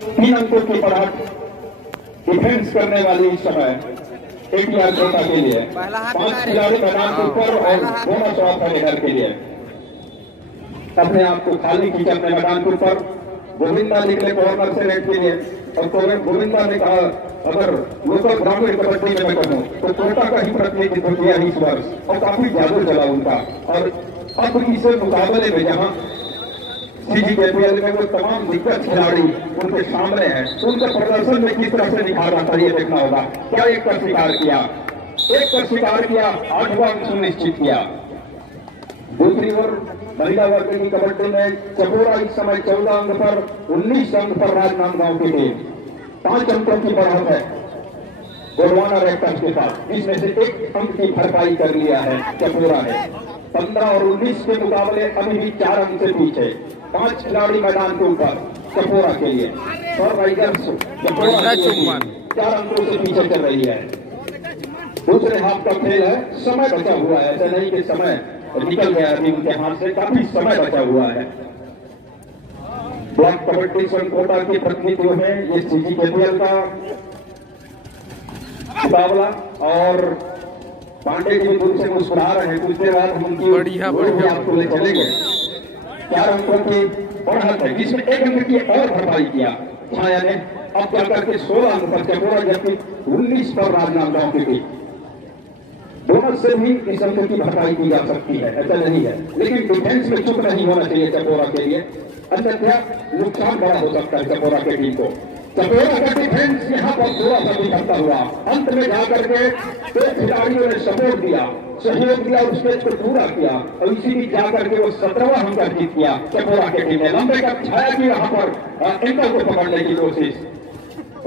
3 अंकों की बढ़त डिफेंस करने वाली इस समय ATR कोटा के लिए 5 खिलाड़ी मैदान के ऊपर और बोनस ऑफ है इधर के लिए। अपने आप को खाली खींचे अपने मैदान के ऊपर। गोविंदा निकले कॉर्नर से नेट के लिए और गोविंदा ने कहा अगर लोकल ग्रामीण कबड्डी में मैं कहूँ तो कोटा का ही प्रतिनिधित्व किया इस वर्ष और काफी जादू चला उनका। और अब इस मुकाबले में जहाँ CGKPL में वो तमाम दिग्गज खिलाड़ी उनके सामने हैं, उनके प्रदर्शन में किस तरह से निखार आता है ये देखना होगा। क्या एक कर शिकार किया, 8वां अंक सुनिश्चित किया। दूसरी ओर महिला वर्ग की कबड्डी में चपोरा इस समय 14 अंक पर 19 अंक पर राजनांदगांव की टीम 5 अंकों की बढ़त है गोलवाना रेक्टर्स के साथ। इसमें से 1 अंक की भरपाई कर लिया है चपोरा ने। 15 और 19 के मुकाबले अभी भी 4 अंक से पीछे। 5 खिलाड़ी मैदान के ऊपर चपोरा के लिए और राइडर्स चपोरा 4 अंकों से पीछे चल रही है। दूसरे हाथ का खेल है, समय बचा हुआ है, ऐसा नहीं कि समय निकल गया अभी उनके हाथ से, काफी समय बचा हुआ है। ब्लॉक कबड्डी संघ कोटा के प्रतिनिधित्व में ये CGKPL का मुकाबला और पांडे जी दूर से मुस्कुरा रहे हैं। कुछ देर बाद हम उनकी आपको ले चलेंगे। 4 अंकों की बढ़त है जिसमें 1 अंक की और भरपाई किया छाया ने। अब जाकर के 16 अंक पर चपोरा जबकि 19 पर राजनांदगांव की टीम। दोनों से भी इस अंक की भरपाई की जा सकती है, ऐसा नहीं है, लेकिन डिफेंस में चुप नहीं होना चाहिए चपोरा के लिए, अन्यथा नुकसान बड़ा हो सकता है चपोरा की टीम को। चपोरा का डिफेंस यहाँ पर थोड़ा सा बिखरता हुआ अंत में जाकर के 2 खिलाड़ियों ने सहयोग दिया उस मैच को पूरा किया और इसी बीच जाकर के वो 17वां अंक जीत किया चपोरा की टीम ने। लंबे का छाया की यहाँ पर एंकल को पकड़ने की कोशिश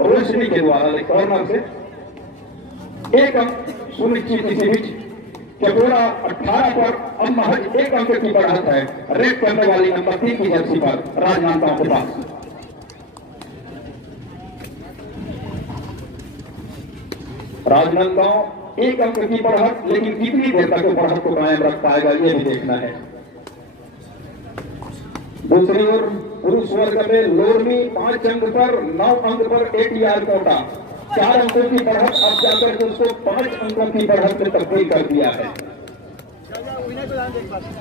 रोशनी के द्वारा कॉर्नर से 1 अंक सुनिश्चित। इसी बीच चपोरा 18 पर अब महज 1 अंक की बढ़त है रेड करने वाली नंबर 3 की जर्सी पर राजनांदगांव के पास। राजनांदगांव 1 अंक की बढ़त, लेकिन कितनी देर तक बढ़त को कायम रख पाएगा ये भी देखना है। दूसरी ओर पुरुष वर्ग में लोरमी 5 अंक पर 9 अंक पर ATR कोटा 4 अंकों की बढ़त अब जाकर के उसको 5 अंकों की बढ़त में तब्दील कर दिया है।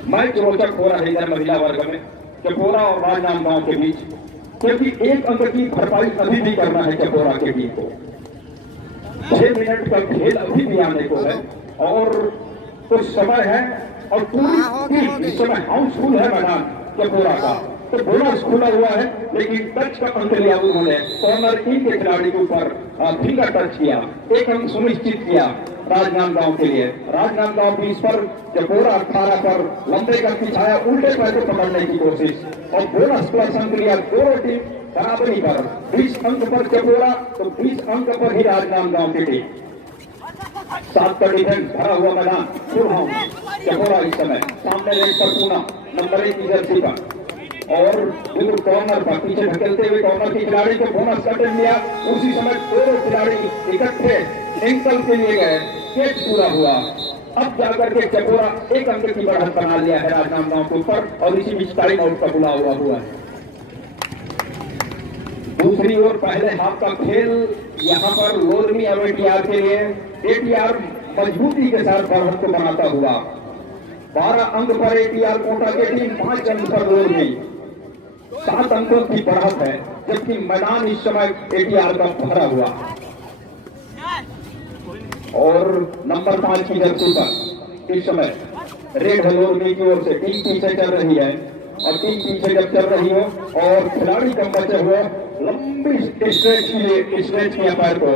मैच रोचक हो रहा है इधर महिला वर्ग में चपोरा और राजनांदगांव के बीच, क्योंकि 1 अंक की भरपाई अभी भी करना है चपोरा के टीम को। 6 मिनट का खेल अभी भी आने को है और कुछ समय है और पूरी टीम इस समय हाउसफुल है मैदान चपोरा का। तो बोनस खुला हुआ है, लेकिन टच का अंक लिया उन्होंने कॉर्नर 3 के खिलाड़ी के ऊपर फिंगर टच किया, 1 अंक सुनिश्चित किया राजनांदगांव के लिए। राजनांदगांव 20 पर चपोरा 18 पर लंबे का छाया उल्टे पैर को पकड़ने की कोशिश और बोनस प्लस अंक लिया दोनों टीम बराबरी पर। 20 अंक पर चपोरा तो 20 अंक पर ही राजनांदगांव की टीम। 7 पर डिफेंस भरा हुआ मैदान चपोरा इस समय सामने रेड पर पूना नंबर 1 की जर्सी पर और बिल्कुल कॉर्नर पर पीछे ढकेलते हुए कॉर्नर के खिलाड़ी को बोनस कट लिया। उसी समय 2 खिलाड़ी इकट्ठे एंकल के लिए गए, कैच पूरा हुआ। अब जाकर के चपोरा 1 अंक की बढ़त बना लिया है राजनांदगांव के ऊपर और इसी बीच टाइम आउट का बुला हुआ है। दूसरी ओर पहले हाफ का खेल यहाँ पर लोरमी और ATR के लिए ATR मजबूती के साथ बढ़त को बनाता हुआ 12 अंक पर ATR कोटा की टीम, 5 अंक पर लोरमी, 7 अंकों की बढ़त है, जबकि मैदान इस समय ATR का भरा हुआ और नंबर 5 की जर्सी पर इस समय रेड लोरमी की ओर से टीम पीछे चल रही है और टीम पीछे जब चल रही हो और खिलाड़ी कम बचे हुए लंबी स्ट्रेच किया पैर को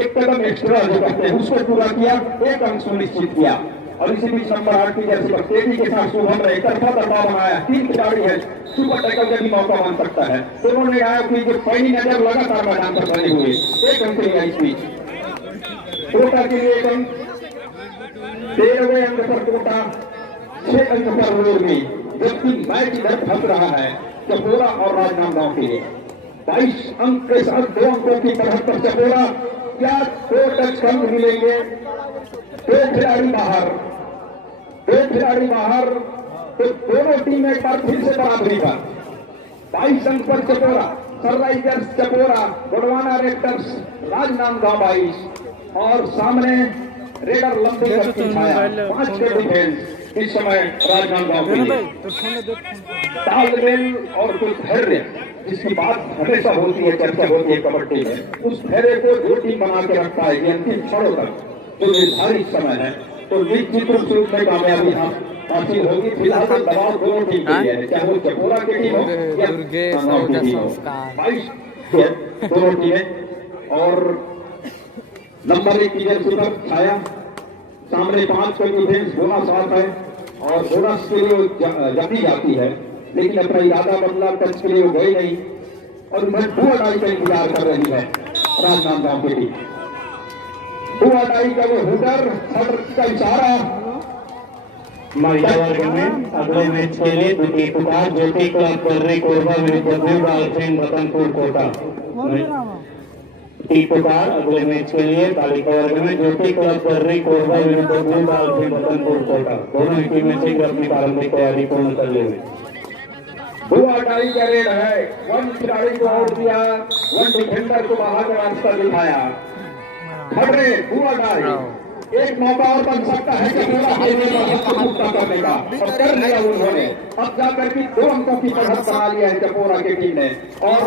1 कदम एक्स्ट्रा जो करते हैं उसको पूरा किया, 1 अंक सुनिश्चित किया। और इसी बीच नंबर 8 की जर्सी पर तेजी के साथ शुभम ने एक तरफा दबाव बनाया, 3 खिलाड़ी है, सुपर टैकल का भी मौका बन सकता है। तो उन्होंने आया कि जो पहली नजर लगातार मैदान पर बनी हुई 1 अंक लिया इस बीच कोटा के लिए 1 अंक, 13वें अंक पर कोटा, 6 अंक पर लोरमी, जबकि मैच इधर फंस रहा है चपोरा और राजनांदगांव के लिए। 22 अंक के साथ 2 अंकों की बढ़त पर चपोरा, क्या 2 टच कम मिलेंगे? 2 खिलाड़ी बाहर, तो दोनों टीमें पर फिर से बराबरी पर 22 अंक पर चपोरा, सनराइजर्स चपोरा, गोंडवाना रेक्टर्स राजनांदगांव 22 और सामने रेडर लंबी करती छाया। 5 के डिफेंस इस समय राजनांदगांव के लिए। तालमेल और कुछ धैर्य जिसकी बात हमेशा होती है, चर्चा होती है कबड्डी में, उस धैर्य को जो टीम बना के रखता है कि अंतिम क्षणों तक जो निर्धारित समय है तो निश्चित रूप में कामयाबी हासिल होगी। फिलहाल तो दबाव दोनों टीम के लिए है, चाहे वो चपोरा की टीम हो या राजनांदगांव की टीम हो। 22 दोनों टीमें और नंबर 1 की जर्सी पर छाया, सामने 5 का डिफेंस बोनस साथ है और बोनस के लिए जमी जाती है, लेकिन अपना इरादा बदला, टच के लिए वो गई नहीं और मजबूर का इंतजार कर रही है राजनांदगांव की टीम। हुआडाई का वो हुडर का इशारा। महिला वर्ग में अगले मैच के लिए द्वितीय पुकार ज्योति क्लब कर्री कोरबा विरुद्ध ब्लू डॉल्फिन रतनपुर कोटा। द्वितीय पुकार अगले मैच के लिए बालिका वर्ग में ज्योति क्लब कर्री कोरबा विरुद्ध ब्लू डॉल्फिन रतनपुर कोटा। दोनों ही टीमें शीघ्र अपनी प्रारंभिक तैयारी पूर्ण कर ले। हुआडाई का रेड है, 1 खिलाड़ी को आउट दिया, 1 डिफेंडर को बाहर का रास्ता दिखाया। खड़े हुआडाई एक मौका और बन सकता है कि पूरा मुक्ता करने का, और कर लिया उन्होंने। अब जाकर के 2 अंकों की बढ़त बना लिया है चपोरा की टीम ने और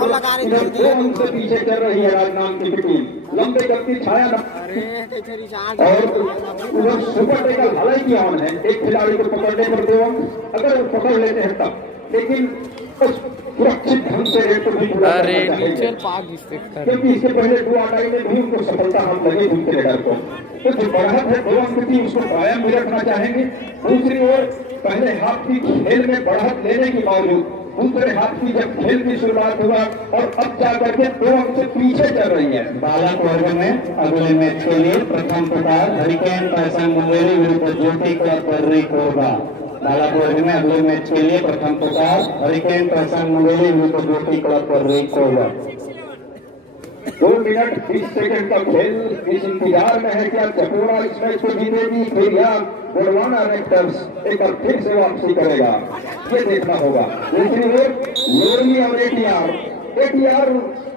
इधर 2 अंक से पीछे चल रही है राजनांदगांव की टीम। लंबे करती छाया और उधर सुपर टेकल हालांकि ऑन है, एक खिलाड़ी को पकड़ने पर 2 अंक अगर वो पकड़ लेते हैं तब, लेकिन सुरक्षित ढंग से रेट को भी पूरा करना चाहिए क्योंकि इससे पहले हुआडाई में भी उनको सफलता हम लगे उनके रेडर को। तो जो बढ़त है 2 अंक की उसको कायम भी रखना चाहेंगे। दूसरी ओर पहले हाथ की खेल में बढ़त लेने के बावजूद दूसरे हाथ की जब खेल की शुरुआत हुआ और अब जाकर के 2 अंक से पीछे चल रही है। बालक वर्ग में अगले मैच के लिए प्रथम पुकार हरिकेन पैसन मुंगेरी विरुद्ध ज्योति क्लब कर्री कोरबा। बालक वर्ग में अगले मैच के लिए प्रथम पुकार हरिकेन पैसन मुंगेरी विरुद्ध ज्योति क्लब कर्री कोरबा। 2 मिनट 20 सेकंड का खेल इस इंतजार में है क्या चपोरा इस मैच को जीतेगी फिर या गोंडवाना रेक्टर्स एक बार फिर से वापसी करेगा, ये देखना होगा। दूसरी ओर लोरमी और एटीआर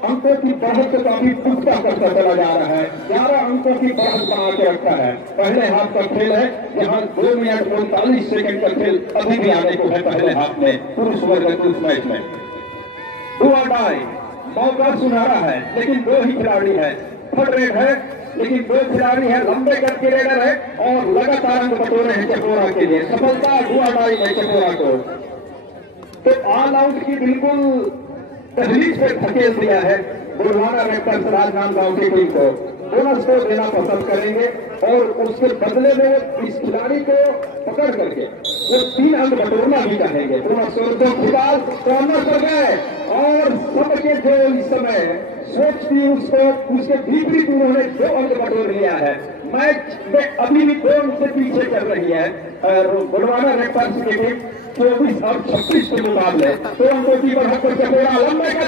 अंकों की बढ़त को काफी पुख्ता करता चला जा रहा है, 11 अंकों की बढ़त बना के रखा है। पहले हाफ का खेल है जहां 2 मिनट 39 सेकंड का खेल अभी भी आने को है पहले हाफ में पुरुष वर्ग के उस मैच में। हुआडाई मौका सुनहरा है लेकिन 2 ही खिलाड़ी है, थर्ड रेट है लेकिन 2 खिलाड़ी है, लंबे कद के रेडर है और लगातार अंक बटोरे हैं चपोरा के लिए। सफलता हुआडाई ने चपोरा को तो ऑल आउट की बिल्कुल तहलीक से धकेल दिया है। गोंडवाना रेक्टर्स राजनांदगांव की टीम को बोनस को देना पसंद करेंगे और उसके बदले में इस खिलाड़ी को पकड़ करके वो 3 अंक बटोरना भी चाहेंगे। बोनस फिलहाल कॉर्नर पर गए और सबके जो इस समय सोच थी उसको उसके विपरीत उन्होंने 2 अंक बटोर लिया है। मैच में अभी भी 2 अंक से पीछे चल रही है और गोंडवाना रेक्टर्स की टीम 24 और 26 के मुकाबले 2 अंकों की बढ़त पर चपोरा लंबे का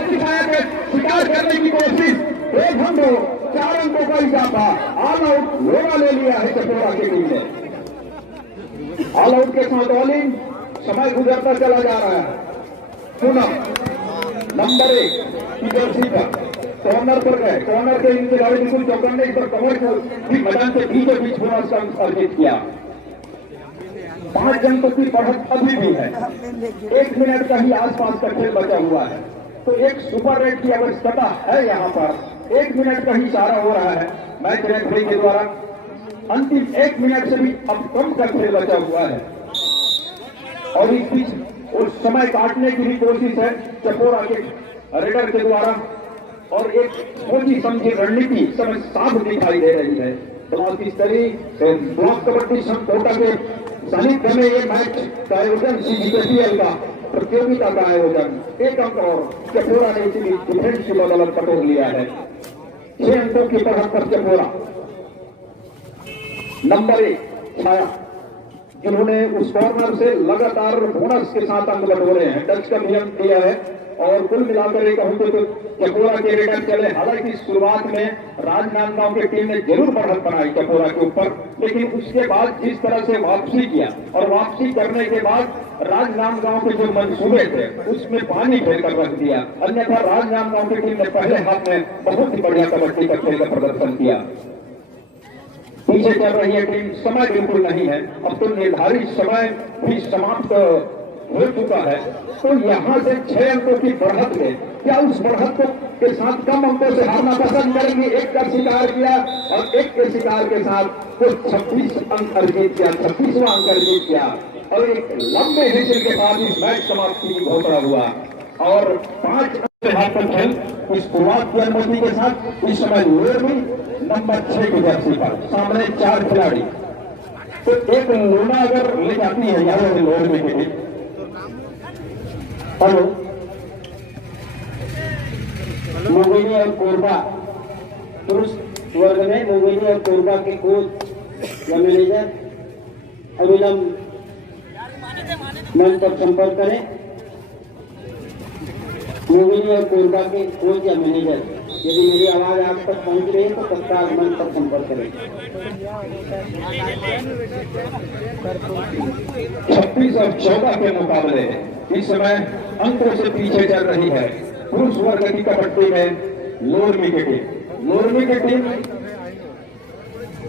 शिकार करने की कोशिश, 1 घंटों 4 अंकों का इजाफा, ऑल आउट लोना ले लिया है चपोरा की टीम ने। ऑल आउट के साथ बॉलिंग समय गुजरता चला जा रहा है। पुनः नंबर 1 की जर्सी पर कॉर्नर पर गए, कॉर्नर के इनके खिलाड़ी बिल्कुल चौकन्ने इस पर कवर भी मैदान के बीचों बीच बोनस का अर्जित किया। 5 अंकों की बढ़त अभी भी है, 1 मिनट का ही आसपास का खेल बचा हुआ है तो एक सुपर रेट की आवश्यकता है। यहाँ पर 1 मिनट का ही इशारा हो रहा है मैच रेफरी के द्वारा। अंतिम 1 मिनट से भी अब कम का खेल बचा हुआ है और इस बीच उस समय काटने की भी कोशिश है चपोरा के रेडर के द्वारा और एक सोची समझी रणनीति समय साफ दिखाई दे रही है। तो इस तरह ब्लॉक कबड्डी संघ कोटा के सानिध्य में ये मैच का आयोजन CGPL का प्रतियोगिता का आयोजन 1 अंक और चपोरा ने इसी डिफेंस की बदौलत बटोर लिया है। 6 अंकों की बढ़त पर चपोरा। नंबर 1 छाया जिन्होंने उस कॉर्नर से लगातार बोनस के साथ अंक बटोरे हैं, टच का भी अंक दिया है और कुल मिलाकर एक कहूँ तो चपोरा के रेडर चले। हालांकि शुरुआत में राजनांदगांव की टीम ने जरूर बढ़त बनाई चपोरा के ऊपर, लेकिन उसके बाद जिस तरह से वापसी किया और वापसी करने के बाद राजनांदगांव के जो मंसूबे थे उसमें पानी फेर कर रख दिया। अन्यथा राजनांदगांव की टीम ने पहले हाथ में बहुत ही बढ़िया कबड्डी का खेल का प्रदर्शन किया। पीछे चल रही है टीम, समय बिल्कुल नहीं है, अब तो निर्धारित समय भी समाप्त हो चुका है। तो यहाँ से 6 अंकों की बढ़त है, क्या उस बढ़त के साथ कम अंकों से हारना पसंद करेंगे? एक का शिकार किया और एक के शिकार के साथ वो 26 अंक अर्जित किया, 26वां अंक अर्जित किया और एक लंबे हिस्से के बाद इस मैच समाप्ति की घोषणा हुआ और 5 अंक हाथ पर खेल इस शुरुआत की अनुमति के साथ इस समय लोरमी नंबर 6 की जर्सी पर सामने 4 खिलाड़ी। तो एक लोना अगर ले जाती है यहाँ से लोरमी की टीम। हेलो, मोगिनी और कोरबा पुरुष वर्ग में मोगिनी और कोरबा के कोच या मैनेजर अविलंब मंच पर संपर्क करें। मोगिनी और कोरबा के कोच या मैनेजर, यदि मेरी आवाज आप तक पहुंच रही है तो तत्काल मंच पर संपर्क करें। 36 और 14 के मुकाबले इस समय अंकों से पीछे चल रही है पुरुष वर्ग की कबड्डी में लोरमी की टीम। लोरमी की टीम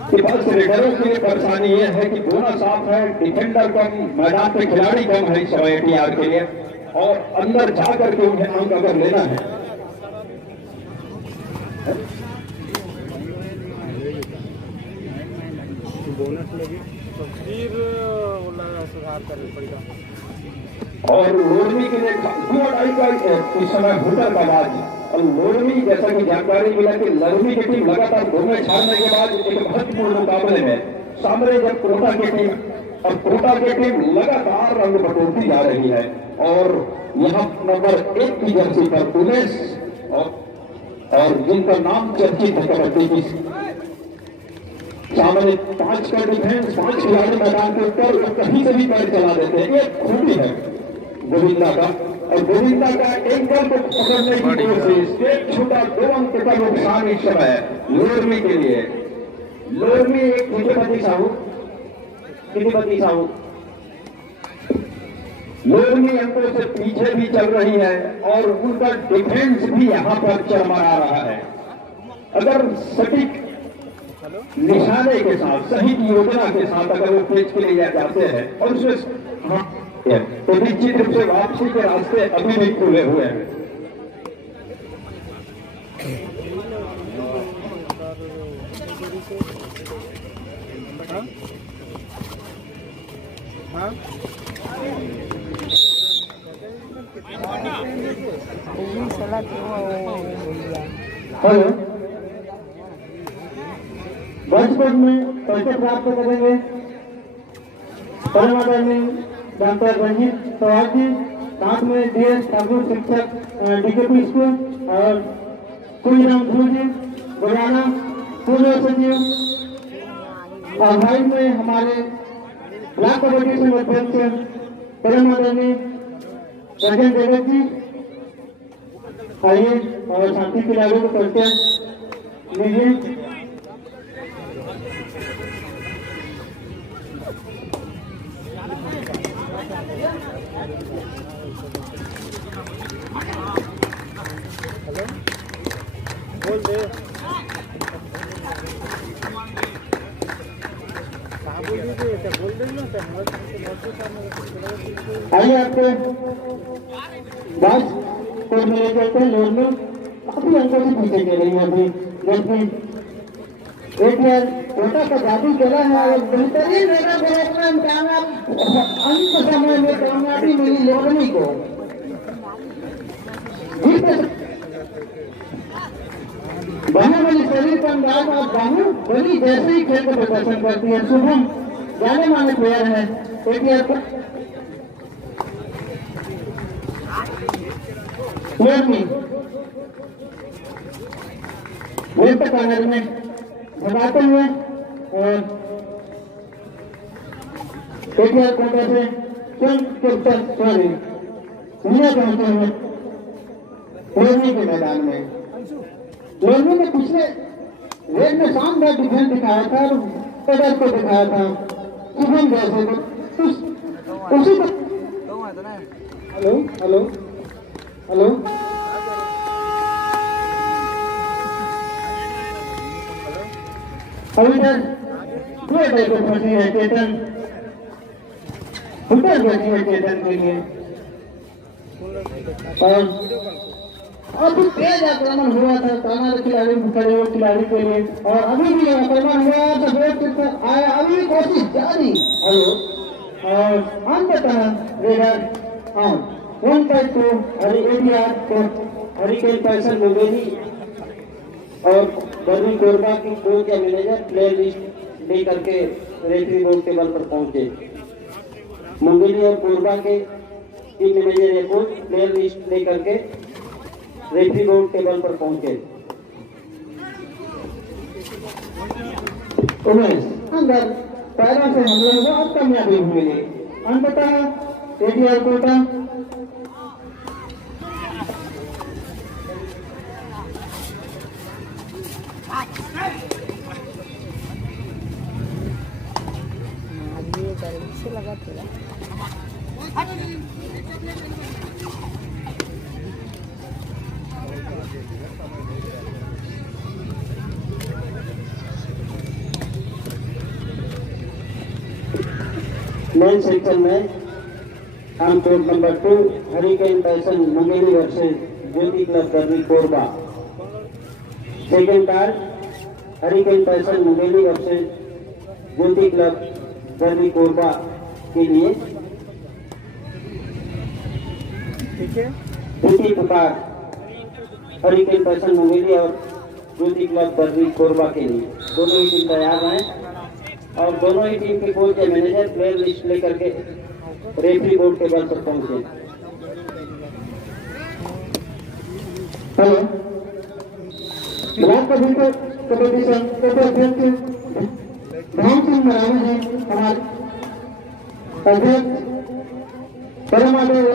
के पास रेडरों के लिए परेशानी यह है कि दोनों साफ है, डिफेंडर कम, मैदान पे खिलाड़ी कम है इस समय एटीआर के लिए और अंदर जाकर के उन्हें अंक अगर लेना है बोनस लगी तो फिर सुधार करना पड़ेगा। और लोरमी के लिए का इस समय भूटर का बाज और लोरमी जैसा कि जानकारी मिला कि लोरमी की टीम लगातार 2 मैच हारने के बाद एक महत्वपूर्ण मुकाबले में सामने जब कोटा की टीम और कोटा की टीम लगातार रंग बटोरती जा रही है और यहाँ नंबर 1 की जर्सी पर उमेश और जिनका नाम चर्चित है कबड्डी की सामने 5 का डिफेंस, 5 खिलाड़ी मैदान के ऊपर कहीं से भी पैर चला देते हैं। एक खूबी है गोविंदा का और गोविंदा का एंकल को पकड़ने की कोशिश, एक छोटा 2 अंक का नुकसान इस समय लोरमी के लिए। लोरमी एक कितिपति साहू लोरमी अंकों से पीछे भी चल रही है और उनका डिफेंस भी यहाँ पर चरमरा रहा है। अगर सटीक निशाने के साथ, सही योजना के साथ अगर वो पेच के लिए जाते हैं और उसमें तो निश्चित रूप से वापसी के रास्ते अभी भी खुले हुए हैं। हेलो, बचपन में पैसे प्राप्त करेंगे परमादानी डॉक्टर रंजीत पवार जी, साथ में डीएस ठाकुर शिक्षक डीकेपी स्कूल और कुलराम ध्रुव जी गुराना पूर्व सचिव और भाई में हमारे ब्लॉक कमेटी से अध्यक्ष परमादानी रंजन जगत जी। आइए और शांति के लागू को परिचय लीजिए। बोल दे बोल देंगे। आइए आपको बस को मेरे कहते हैं लोग में काफी अंकों से पीछे के रही है अभी, जबकि एक बार कोटा का जादू चला है और बेहतरीन अंत समय में कामयाबी मिली लोरमी को। बाहुबली शरीर का अंदाज और बाहुबली जैसे ही खेल का प्रदर्शन करती है। शुभम जाने माने प्लेयर है कॉर्नर में भगाते हुए और कोटा से चंद के ऊपर सॉरी दुनिया पहुंचते हुए लोधी के मैदान में। लोधी ने पिछले रेड में शानदार डिफेंस दिखाया था और कदर को दिखाया था शुभम जैसे को उसी को। हेलो हेलो हेलो अभी तक दो टाइप को फंसी है चेतन, ऊपर फंसी है चेतन के लिए। और अब तेज आक्रमण हुआ था ताना खिलाड़ी खड़े हुए खिलाड़ी के लिए, और अभी भी आक्रमण हुआ तो बोर्ड आया, अभी भी कोशिश जारी। हेलो और अंततः रेडर आउट 1-2 एटीआर को हरिकेन पैसन मुंगेली और बर्मी कोरबा की कोच या मैनेजर प्लेयर लिस्ट दे करके रेफरी बोर्ड टेबल पर पहुंचे। मुंगेली और कोरबा के टीम मैनेजर या कोच प्लेयर लिस्ट दे करके रेफरी बोर्ड टेबल पर पहुंचे। उमेश अंदर पैरों से हमले हुआ, अब कामयाबी मिली। अंततः एटीआर कोटा से लगा था। मेन सेक्शन में हम court number 2 hurricane passion Mungeli versus Jyoti club Barmi Korba. Second card hurricane passion Mungeli versus Jyoti club Barmi Korba के लिए पीटी पुकार हरिकेन पैसन मुंगेली और ज्योति क्लब बर्मी कोरबा के लिए। दोनों ही टीम तैयार हैं और दोनों ही टीम के कोच या मैनेजर प्लेयर लिस्ट लेकर के रेफरी बोर्ड टेबल पर पहुंचे। हेलो ब्लॉक कबड्डी संघ के अध्यक्ष राम सिंह मरावी जी हमारे अध्यक्ष परमादेव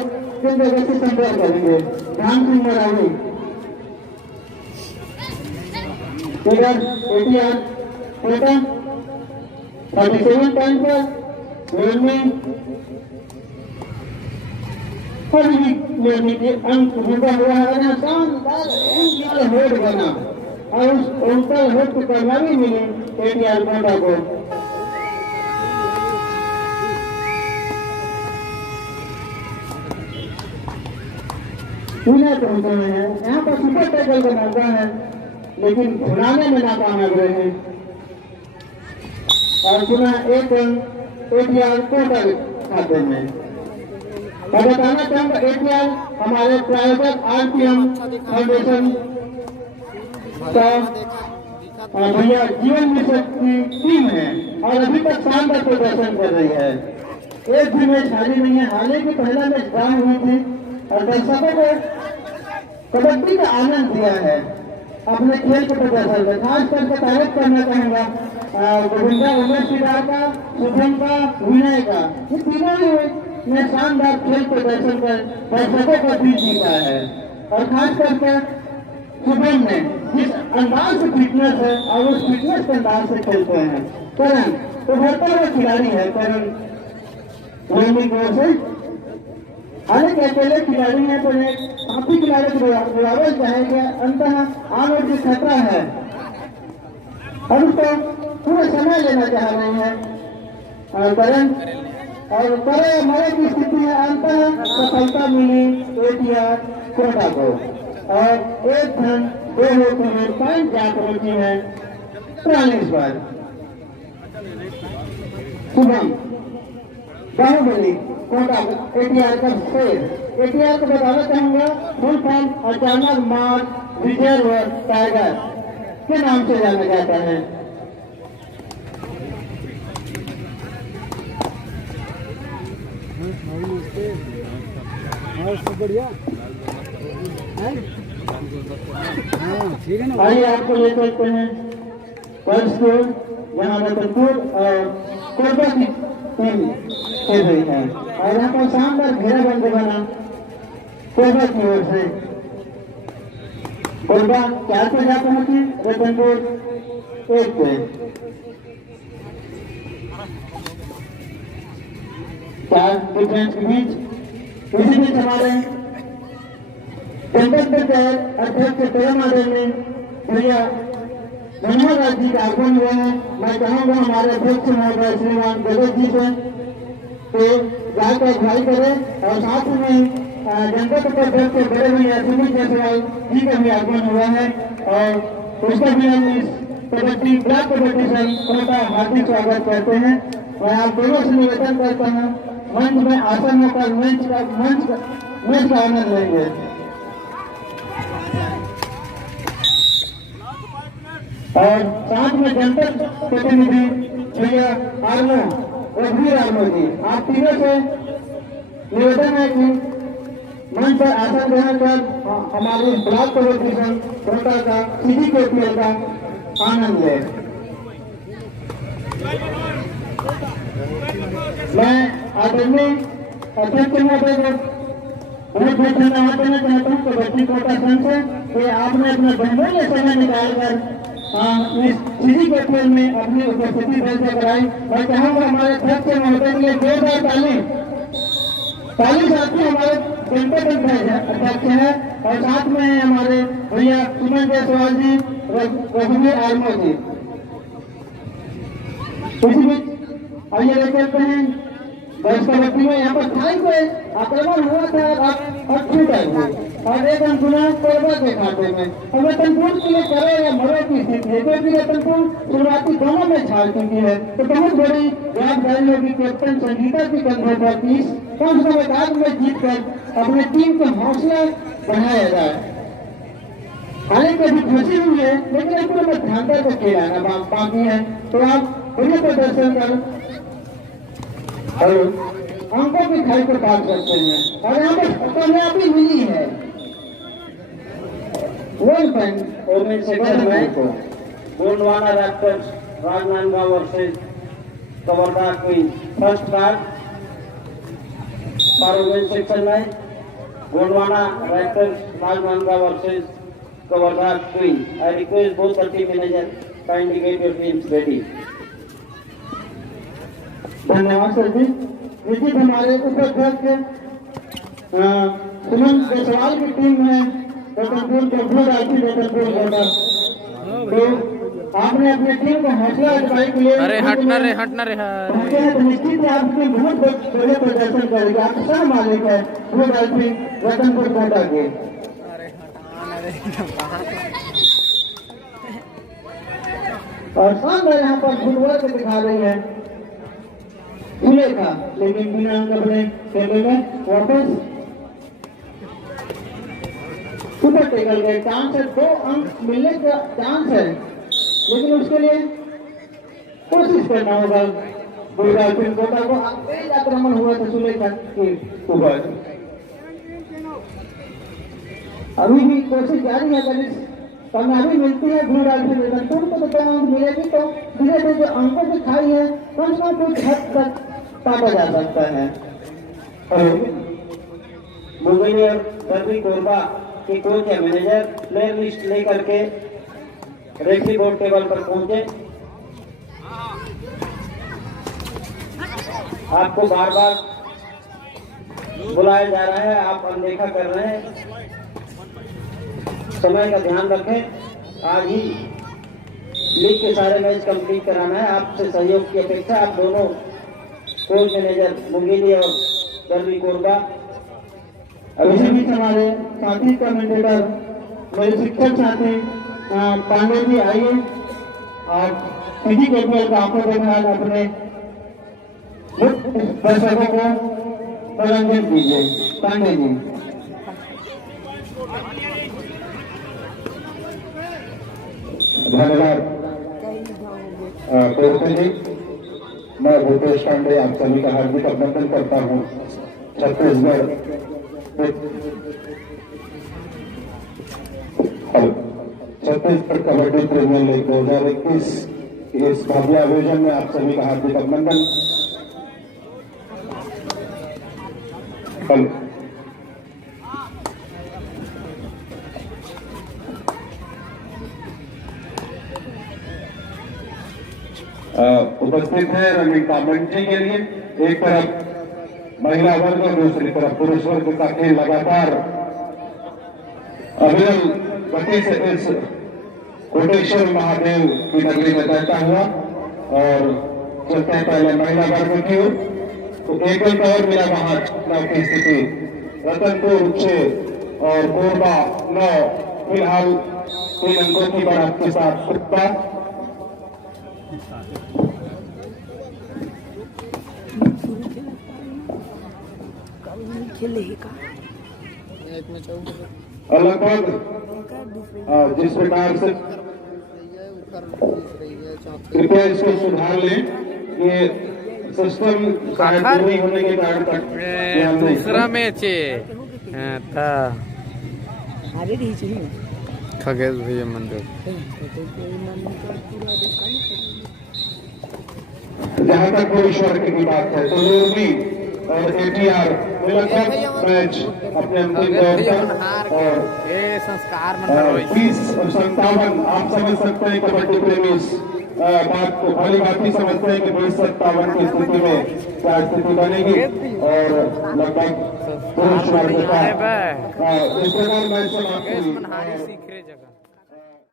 केंद्र से संपर्क करेंगे। राम सिंह मरावी इधर एटीआर कोटा 37 पॉइंट पर लेने के अंक जुड़ा हुआ है। शानदार होल्ड बना और उस उल्टा होल्ड को कामयाबी मिली एटीआर कोटा को। पुणे पहुंचे हुए हैं, यहाँ पर सुपर टैकल का मौका है लेकिन घुराने में नाकामयाब रहे हैं और पुनः एक रन एटीआर कोटा खाते में। और बताना चाहूंगा एटीआर हमारे प्रायोजक आरपीएम फाउंडेशन का भैया जीवन मिशन की टीम है और अभी तक शानदार प्रदर्शन कर रही है। एक भी मैच हारी नहीं है। हालांकि पहला मैच ड्रॉ हुई थी और दर्शकों को कबड्डी का आनंद दिया है अपने खेल के प्रदर्शन में। खास करके तारीफ करना चाहूंगा गोविंदा उमेश सिदार का, शुभम का, विनय का, ये तीनों ने शानदार खेल प्रदर्शन कर दर्शकों का दिल जीता है। और खास करके शुभम ने जिस अंदाज से फिटनेस है और उस फिटनेस के अंदाज से खेलते हैं। करण उभरता हुआ खिलाड़ी है। करण रोमी की ओर से हालांकि अकेले खिलाड़ी है तो एक काफी खिलाड़ी के बराबर चाहेंगे। अंततः आने की खतरा है और उसको पूरा समय लेना चाह रहे हैं करण और करे मरे की स्थिति है। अंततः सफलता मिली एटीआर कोटा को और एक धन 2 होते हुए पॉइंट जाकर पहुंची है 43 बार। शुभम बाहुबली कोटा एटीआर का शेर। एटीआर को बताना चाहूंगा फुल फॉर्म अचानक मार्च रिजर्व टाइगर के नाम से जाना जाता है। बढ़िया आइए आपको ले चलते हैं स्कूल यहाँ रतनपुर और कोरबा की टीम खेल रही है और यहाँ पर शानदार घेराबंदी बना कोरबा की ओर से कोरबा 4 पे जा पहुंची, रतनपुर 1 पे। चार डिफेंस के बीच इसी बीच हमारे जनपद पंचायत अध्यक्ष प्रेम आदरणीय भैया मनोहर राज जी के आगमन हुए हैं। मैं चाहूंगा हमारे अध्यक्ष महोदय श्रीमान जगत जी से तो गाय का अगुवाई करें और साथ में जनपद अध्यक्ष बड़े भैया सुनील जायसवाल जी का भी आगमन हुआ है और उसका भी हम इस कबड्डी ब्लॉक कबड्डी संघ का हार्दिक स्वागत करते हैं। मैं आप दोनों से निवेदन करता हूँ मंच में आसन होकर मंच का आनंद लेंगे। और साथ में जनपद प्रतिनिधि भैया आर्मो रघुवीर आर्मो जी, आप तीनों से निवेदन है कि मंच पर आसन ग्रहण कर हमारे ब्लॉक कबड्डी संघ कोटा का CGKPL का आनंद ले। मैं आदरणीय अध्यक्ष महोदय को बहुत बहुत धन्यवाद देना चाहता हूँ कबड्डी कोटा संघ से कि आपने अपना बहुमूल्य समय निकालकर इस CGKPL में अपनी उपस्थिति दर्ज कराई। मैं चाहूंगा हमारे अध्यक्ष महोदय के लिए जोरदार ताली साथ ही हमारे जनपद अध्यक्ष है और साथ में हमारे भैया सुमन जायसवाल जी, रघुवीर आर्मो जी। इसी बीच आइए ले चलते हैं बस कबड्डी में यहाँ पर थाई पे आक्रमण हुआ था और छूटा हुआ और एक अंकुना कोरबा के खाते में और रतनपुर के लिए करे या मरो की स्थिति है क्योंकि रतनपुर शुरुआती दोनों में छाड़ चुकी है तो बहुत बड़ी जवाबदारी होगी कैप्टन संगीता के कंधे पर 30 कम समय बाद में जीत कर अपने टीम का हौसला बढ़ाया जाए। हालांकि अभी फंसी हुई है लेकिन अपने मध्यांतर को खेल आना बाकी है तो आप बढ़िया प्रदर्शन कर अंकों की खाई को पार करते हैं और यहाँ पर कामयाबी मिली है। वुमेन सेक्शन में Gondwana raptors Rajnandgaon versus Kawardha queen. First card for women section में Gondwana raptors Rajnandgaon versus Kawardha queen. I request both the team manager kindly get your teams ready. धन्यवाद सर जी। निश्चित हमारे उपाध्यक्ष सुमन जायसवाल की टीम है रतनपुर रतनपुर तो आपने अपनी टीम को हौसला अफजाई के लिए अरे हटना रे पहुंचे हैं तो निश्चित ही आपके बहुत बड़े प्रदर्शन करेंगे। आपका सह मालिक है रतनपुर कोटा के। और शानदार यहाँ पर फुटबॉल दिखा रही है का लेकिन बिना अंक अपने खेले में वापस सुपर टेकल गए। चांस है 2 अंक मिलने का चांस है लेकिन उसके लिए कोशिश करना होगा। गुजरात कोटा को तेज आक्रमण हुआ था सुलेखा के ऊपर। अभी भी कोशिश जारी है अगर कामयाबी मिलती है गुजरात को तो 2 अंक मिलेगी तो धीरे धीरे जो अंकों की खाई है कम से कम कुछ हद तक काटा जा सकता है। मुंबई और दर्बी कोरबा के कोच या मैनेजर प्लेयर लिस्ट लेकर के रेफरी बोर्ड टेबल पर पहुंचे। आपको बार बार बुलाया जा रहा है, आप अनदेखा कर रहे हैं। समय का ध्यान रखें। आज ही लीग के सारे मैच कंप्लीट कराना है। आपसे सहयोग की अपेक्षा। आप दोनों कोच मैनेजर मुंगेली और दर्बी कोरबा। इसी बीच हमारे साथी कमेंटेटर मेरे शिक्षक साथी पांडे जी आइए और CGKPL का आपको देखना अपने दर्शकों को मनोरंजन कीजिए। पांडे जी। धन्यवाद जी। मैं भूपेश पांडे आप सभी का हार्दिक अभिनंदन करता हूँ। छत्तीसगढ़ कबड्डी प्रीमियर लीग 2021 इस भव्य आयोजन में आप सभी का हार्दिक अभिनंदन। उपस्थित है रनिंग कमेंट्री के लिए। एक तरफ महिला वर्ग और दूसरी तरफ पुरुष वर्ग का खेल लगातार अविरल गति से इस कोटेश्वर महादेव की नगरी में बहता हुआ और चलते हैं पहले महिला वर्ग की ओर। तो एक और मेरा वहां चुनाव की स्थिति रतनपुर 6 और कोरबा 9 फिलहाल 3 अंकों की बढ़त के साथ कुत्ता लगभग जिस प्रकार से कृपया इसको सुधार लें। ये सिस्टम शायद नहीं होने के कारण तक दूसरा मैच था खगेश भैया मंदिर। जहाँ तक कोई स्वर्ग की बात है तो लोरबी और एटीआर मैच अपने अंतिम दौर पर और संस्कार 30 और 57 आप समझ सकते हैं कबड्डी प्रेमी बात को भली बात ही समझते हैं कि 20-57 की स्थिति में क्या स्थिति बनेगी और लगभग पुरुष वर्ग का इस प्रकार मैच समाप्त हुई। जगह